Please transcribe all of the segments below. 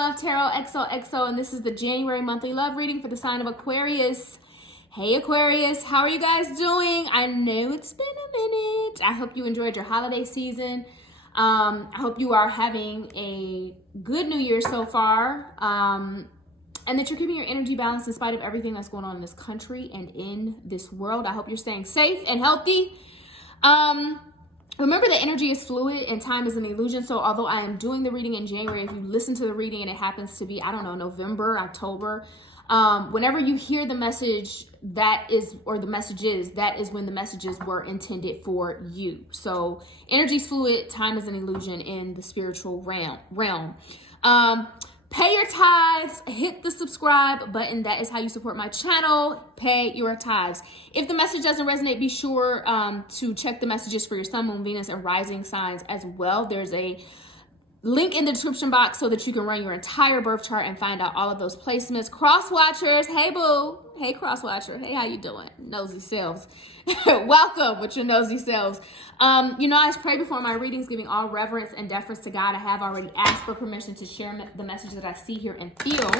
Love Tarot XOXO, and this is the January monthly love reading for the sign of Aquarius. Hey Aquarius, how are you guys doing? I know it's been a minute. I hope you enjoyed your holiday season. I hope you are having a good New Year so far, and that you're keeping your energy balanced in spite of everything that's going on in this country and in this world. I hope you're staying safe and healthy. Remember that energy is fluid and time is an illusion. So although I am doing the reading in January, if you listen to the reading and it happens to be, I don't know, November, October, whenever you hear the message, that is when the messages were intended for you. So energy is fluid, time is an illusion in the spiritual realm. Pay your tithes, hit the subscribe button. That is how you support my channel. Pay your tithes. If the message doesn't resonate, be sure to check the messages for your sun, moon, Venus, and rising signs as well. There's a link in the description box so that you can run your entire birth chart and find out all of those placements. Cross watchers, hey boo. Hey cross watcher, hey, how you doing? Nosy selves. Welcome with your nosy selves. I pray before my readings, giving all reverence and deference to God. I have already asked for permission to share the message that I see, hear, and feel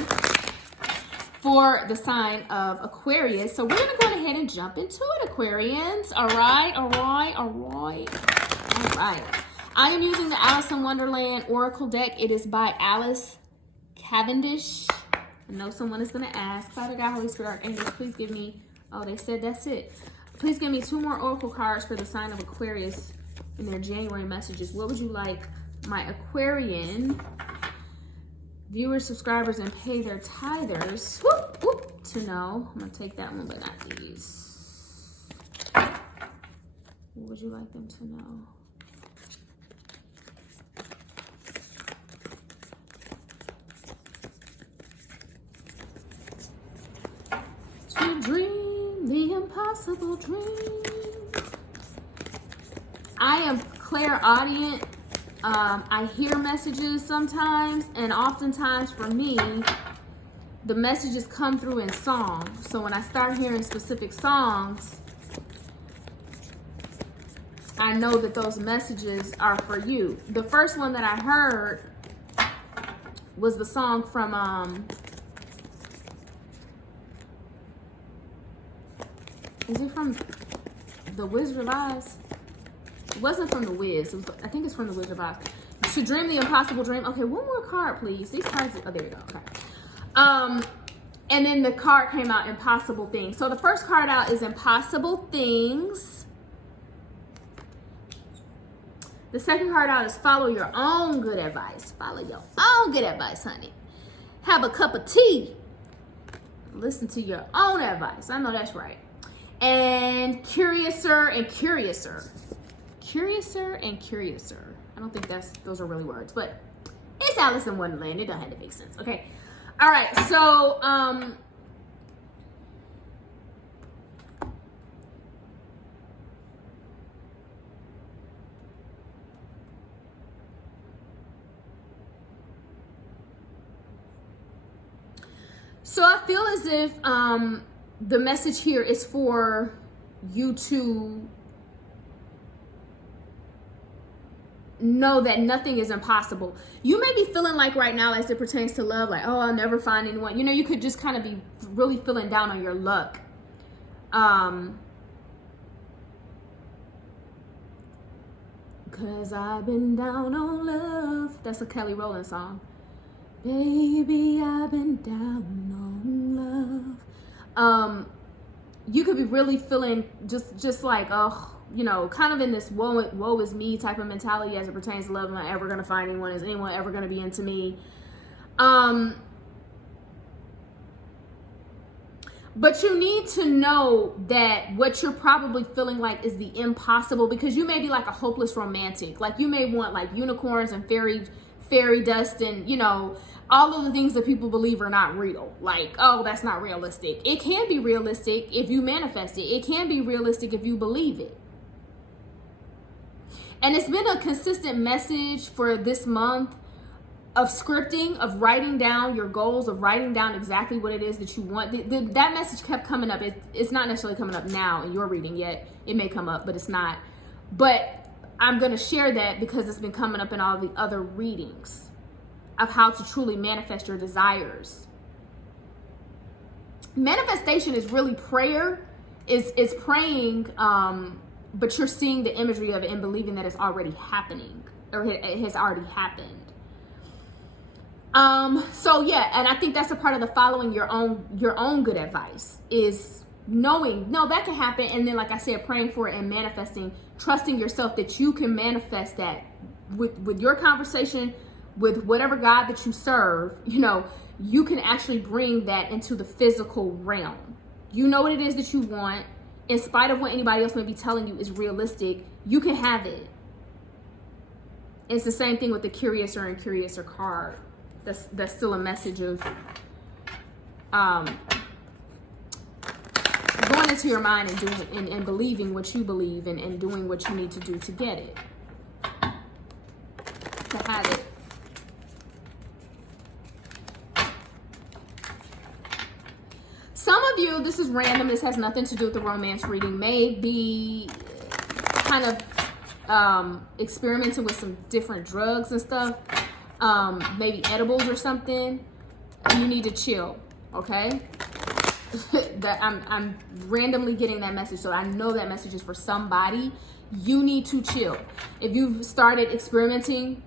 for the sign of Aquarius. So we're gonna go ahead and jump into it, Aquarians. All right. I am using the Alice in Wonderland Oracle deck. It is by Alice Cavendish. I know someone is going to ask, Father God, Holy Spirit, Archangels, please give me, oh, they said that's it. Please give me 2 more Oracle cards for the sign of Aquarius in their January messages. What would you like my Aquarian viewers, subscribers, and pay their tithers to know? I'm going to take that one, but not these. What would you like them to know? Dream the impossible dream. I am clairaudient. I hear messages sometimes, and oftentimes for me, the messages come through in song. So when I start hearing specific songs, I know that those messages are for you. The first one that I heard was the song from is it from The Wizard of Oz? It wasn't from The Wiz. I think it's from The Wizard of Oz. To dream the impossible dream. Okay, one more card, please. These cards, oh, there we go. Okay. And then the card came out, Impossible Things. So the first card out is Impossible Things. The second card out is Follow Your Own Good Advice. Follow your own good advice, honey. Have a cup of tea. Listen to your own advice. I know that's right. And Curiouser and Curiouser. Curiouser and Curiouser. I don't think those are really words, but it's Alice in Wonderland. It don't have to make sense. Okay. All right. So, I feel as if, the message here is for you to know that nothing is impossible. You may be feeling like right now, as it pertains to love, like, oh, I'll never find anyone. You could just kind of be really feeling down on your luck. Cause I've been down on love. That's a Kelly Rowland song. Baby, I've been down on love. You could be really feeling just like, oh, kind of in this woe is me type of mentality as it pertains to love. Am I ever going to find anyone? Is anyone ever going to be into me? But you need to know that what you're probably feeling like is the impossible, because you may be like a hopeless romantic. Like you may want like unicorns and fairy dust and, all of the things that people believe are not real. Like, oh, that's not realistic. It can be realistic if you manifest it. It can be realistic if you believe it. And it's been a consistent message for this month of scripting, of writing down your goals, of writing down exactly what it is that you want. That message kept coming up. It's not necessarily coming up now in your reading yet. It may come up, but it's not. But I'm going to share that because it's been coming up in all the other readings. of how to truly manifest your desires. Manifestation is really prayer, is praying, but you're seeing the imagery of it and believing that it's already happening, or it has already happened. So yeah, and I think that's a part of the following your own good advice, is knowing, no, that can happen. And then, like I said, praying for it and manifesting, trusting yourself that you can manifest that with your conversation, with whatever God that you serve. You know, you can actually bring that into the physical realm. You know what it is that you want, in spite of what anybody else may be telling you is realistic. You can have it. It's the same thing with the curious or incurious or card. That's still a message of going into your mind and doing and believing what you believe, and doing what you need to do to get it, to have it. Some of you, this is random, this has nothing to do with the romance reading, may be kind of experimenting with some different drugs and stuff, maybe edibles or something. You need to chill, okay? That I'm randomly getting that message, so I know that message is for somebody. You need to chill. If you've started experimenting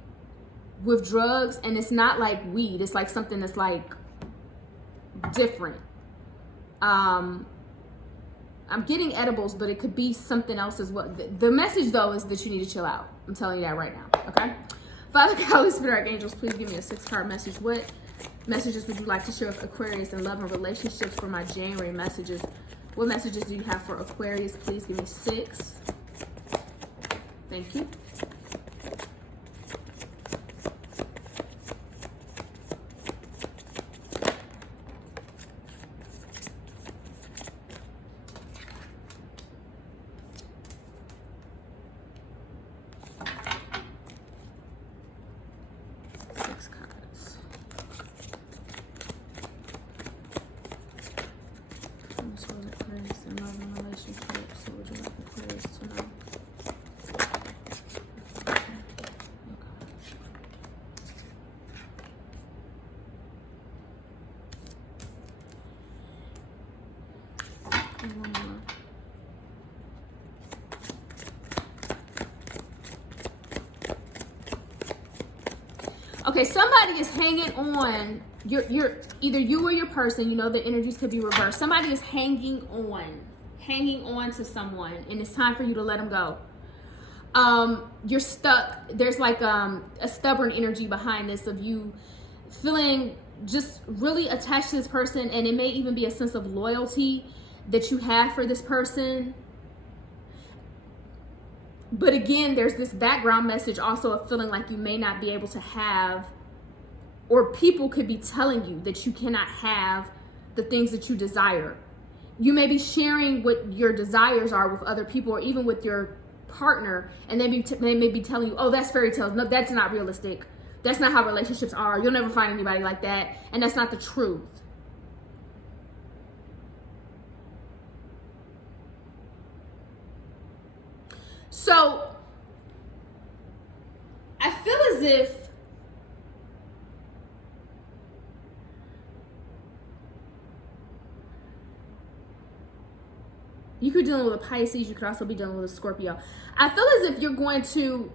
with drugs, and it's not like weed, it's like something that's like different. I'm getting edibles, but it could be something else as well. The message though is that you need to chill out. I'm telling you that right now, okay? Father, God, Holy Spirit, Archangels, please give me a 6-card message. What messages would you like to share with Aquarius in love and relationships for my January messages? What messages do you have for Aquarius? Please give me 6. Thank you. Okay, somebody is hanging on. You're either you or your person. You know, the energies could be reversed. Somebody is hanging on to someone, and it's time for you to let them go. You're stuck. There's like a stubborn energy behind this, of you feeling just really attached to this person, and it may even be a sense of loyalty that you have for this person. But again, there's this background message also of feeling like you may not be able to have, or people could be telling you that you cannot have the things that you desire. You may be sharing what your desires are with other people, or even with your partner, and they may be telling you, oh, that's fairy tales. No, that's not realistic. That's not how relationships are. You'll never find anybody like that. And that's not the truth. So I feel as if you could be dealing with a Pisces, you could also be dealing with a Scorpio. I feel as if you're going to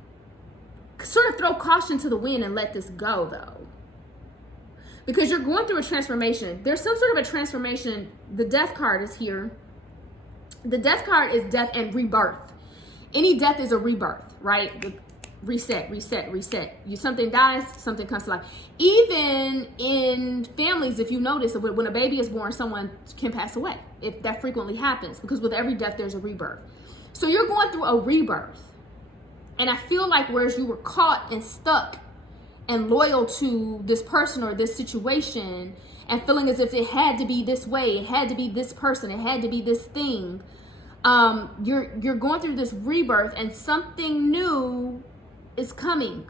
sort of throw caution to the wind and let this go, though. Because you're going through a transformation. There's some sort of a transformation. The Death card is here. The Death card is death and rebirth. Any death is a rebirth, right? Reset, reset, reset. Something dies, something comes to life. Even in families, if you notice, when a baby is born, someone can pass away. That frequently happens, because with every death, there's a rebirth. So you're going through a rebirth. And I feel like whereas you were caught and stuck and loyal to this person or this situation, and feeling as if it had to be this way, it had to be this person, it had to be this thing, you're going through this rebirth, and something new is coming.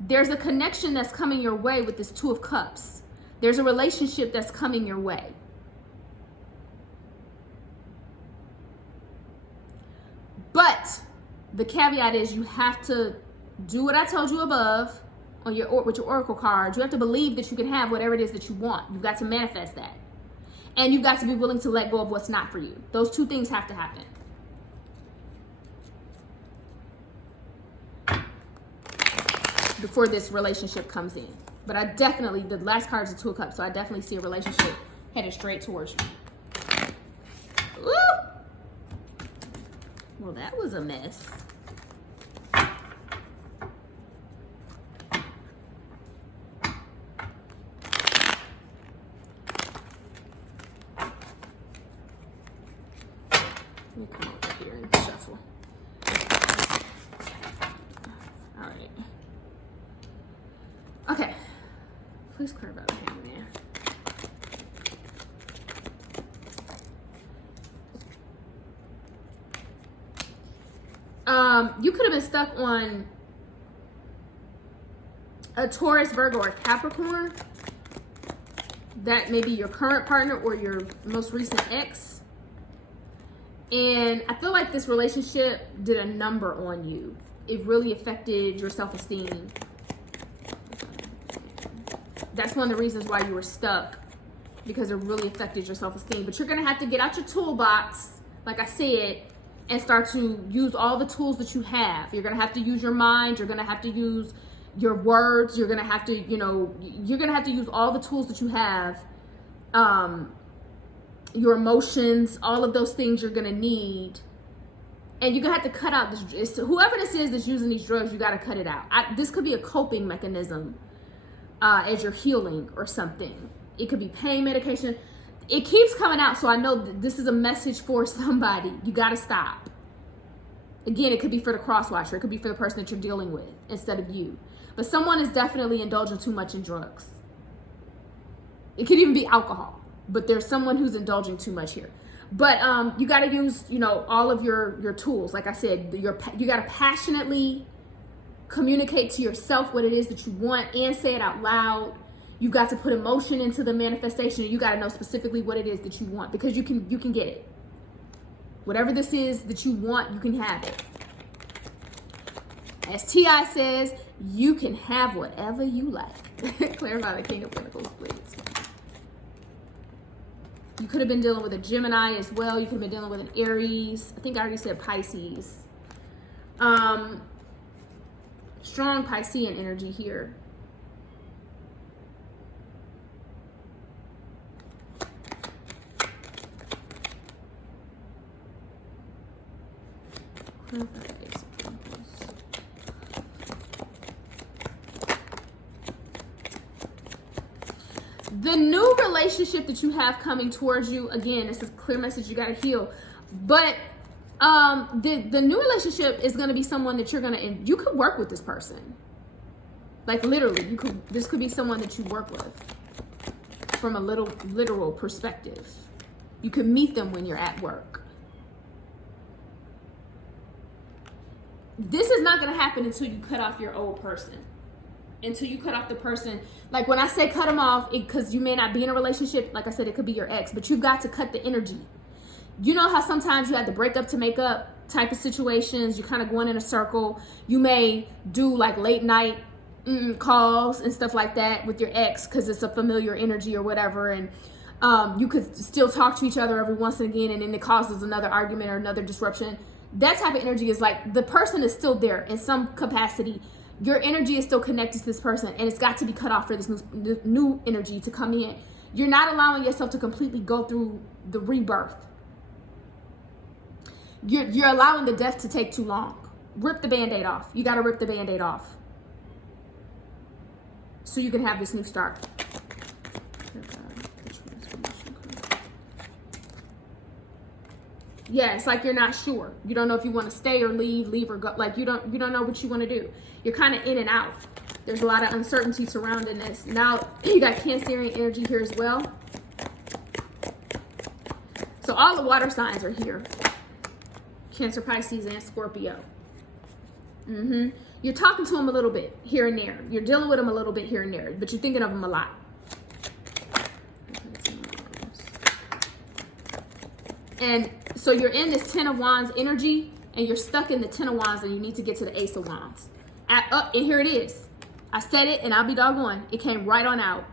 There's a connection that's coming your way with this Two of Cups. There's a relationship that's coming your way. But the caveat is you have to do what I told you above. on with your oracle cards, you have to believe that you can have whatever it is that you want. You've got to manifest that. And you've got to be willing to let go of what's not for you. Those two things have to happen. Before this relationship comes in. But I definitely, the last card is the Two of Cups, so I definitely see a relationship headed straight towards you. Woo! Well, that was a mess. Let me come over here and shuffle. All right. Okay. Please curve out the hand there. You could have been stuck on a Taurus, Virgo, or Capricorn. That may be your current partner or your most recent ex. And I feel like this relationship did a number on you. It really affected your self-esteem. That's one of the reasons why you were stuck, because it really affected your self-esteem. But you're going to have to get out your toolbox, like I said, and start to use all the tools that you have. You're going to have to use your mind. You're going to have to use your words. You're going to have to, you're going to have to use all the tools that you have. Your emotions, all of those things you're going to need. And you're going to have to cut out this. Whoever this is that's using these drugs, you got to cut it out. This could be a coping mechanism as you're healing or something. It could be pain medication. It keeps coming out, so I know that this is a message for somebody. You got to stop. Again, it could be for the crosswatcher. It could be for the person that you're dealing with instead of you. But someone is definitely indulging too much in drugs. It could even be alcohol. But there's someone who's indulging too much here. But you got to use, all of your tools. Like I said, you got to passionately communicate to yourself what it is that you want and say it out loud. You got to put emotion into the manifestation, and you got to know specifically what it is that you want, because you can get it. Whatever this is that you want, you can have it. As T.I. says, you can have whatever you like. Clarify the King of Pentacles, please. You could have been dealing with a Gemini as well. You could have been dealing with an Aries. I think I already said Pisces. Strong Piscean energy here. The new relationship that you have coming towards you, again, this is a clear message, you got to heal. But the new relationship is going to be someone that you could work with this person. Like literally, this could be someone that you work with from a literal perspective. You could meet them when you're at work. This is not going to happen until you cut off your old person. Until you cut off the person. Like when I say cut them off, because you may not be in a relationship. Like I said, it could be your ex. But you've got to cut the energy. You know how sometimes you have to break up to make up type of situations. You're kind of going in a circle. You may do like late night calls and stuff like that with your ex because it's a familiar energy or whatever. And you could still talk to each other every once and again, and then it causes another argument or another disruption. That type of energy is like the person is still there in some capacity. Your energy is still connected to this person, and it's got to be cut off for this new energy to come in. You're not allowing yourself to completely go through the rebirth. You're allowing the death to take too long. Rip the bandaid off. You got to rip the bandaid off so you can have this new start. Yeah, it's like you're not sure. You don't know if you want to stay or leave or go. Like you don't know what you want to do. You're kind of in and out. There's a lot of uncertainty surrounding this. Now you got Cancerian energy here as well. So all the water signs are here. Cancer, Pisces, and Scorpio. You're talking to them a little bit here and there. You're dealing with them a little bit here and there, but you're thinking of them a lot. And so you're in this Ten of Wands energy, and you're stuck in the Ten of Wands, and you need to get to the Ace of Wands. And here it is. I said it and I'll be doggone. It came right on out.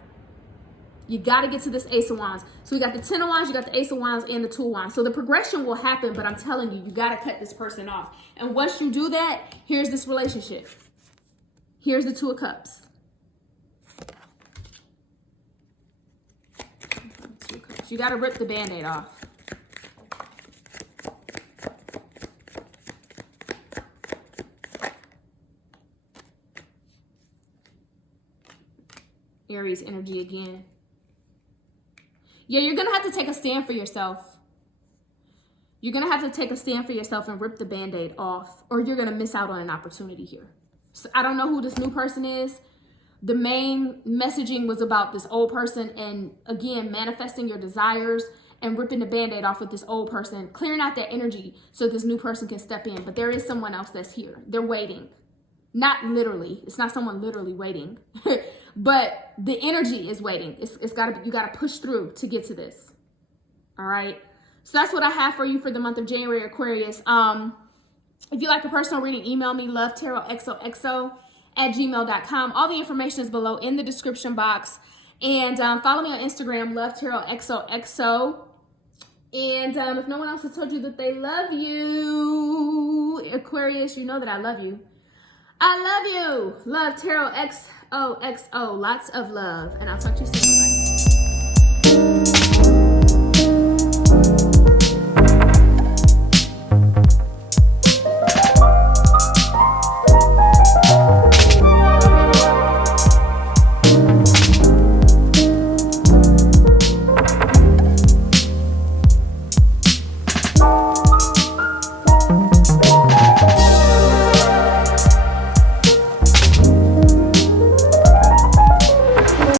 You got to get to this Ace of Wands. So we got the 10 of Wands, you got the Ace of Wands, and the 2 of Wands. So the progression will happen, but I'm telling you, you got to cut this person off. And once you do that, here's this relationship. Here's the 2 of Cups. 2 of Cups. You got to rip the Band-Aid off. Aries energy again. Yeah, you're going to have to take a stand for yourself. You're going to have to take a stand for yourself and rip the Band-Aid off, or you're going to miss out on an opportunity here. So I don't know who this new person is. The main messaging was about this old person and, again, manifesting your desires and ripping the Band-Aid off with this old person, clearing out that energy so this new person can step in. But there is someone else that's here. They're waiting. Not literally. It's not someone literally waiting. But the energy is waiting. It's got to, you got to push through to get to this. All right. So that's what I have for you for the month of January, Aquarius. If you like a personal reading, email me, lovetarotxoxo@gmail.com. All the information is below in the description box. And follow me on Instagram, lovetarotxoxo. And if no one else has told you that they love you, Aquarius, you know that I love you. I love you. Love Tarot XOXO. Lots of love. And I'll talk to you soon. Bye.